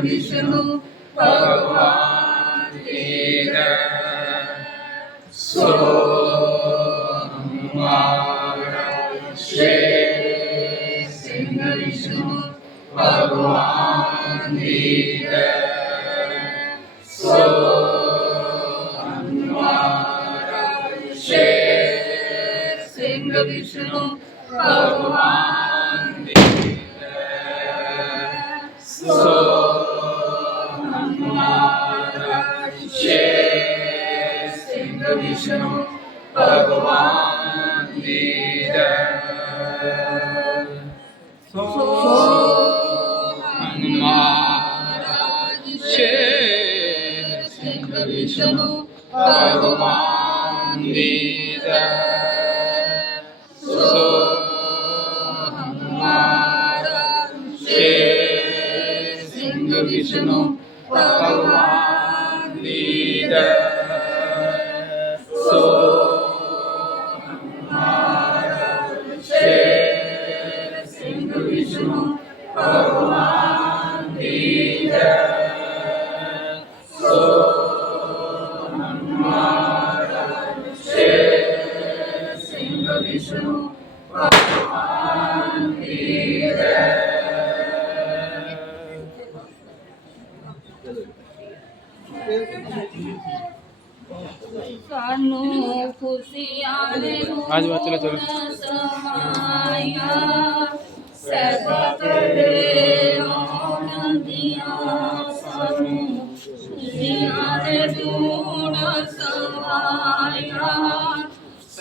विष्णु भगवान् श्री सिंह विष्णु भगवान् सो Vishnu Bhagavan Vishnu भगवान की सो हनुमान सिंह विष्णु भगवान की सो हनुमान सिंह विष्णु भगवान ਸਿੰਘ ਵਿਸ਼ਨੂੰ ਭਗਵਾਨ ਦੀ ਸਾਨੂੰ ਖੁਸ਼ੀਆਂ ਦੇ ਅੱਜ ਬਾਅਦ ਚਲੋ, ਚਲੋ। ਸਮਾਇਆ ਸਬਤ ਦੇ ਆਨੰਦੀਆਂ ਸਾਨੂੰ ਖੁਸ਼ੀਆਂ ਦੇ ਦੂਣ ਸਮਾਇਆ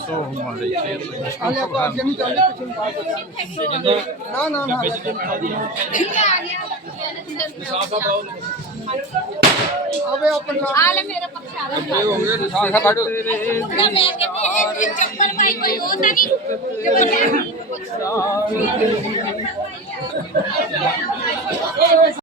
ਸੋ ਹਮਾਰੇ ਨਾ ਨਾ। ਨਾ ਆ ਗਿਆ चप्पल भाई कोई होता नहीं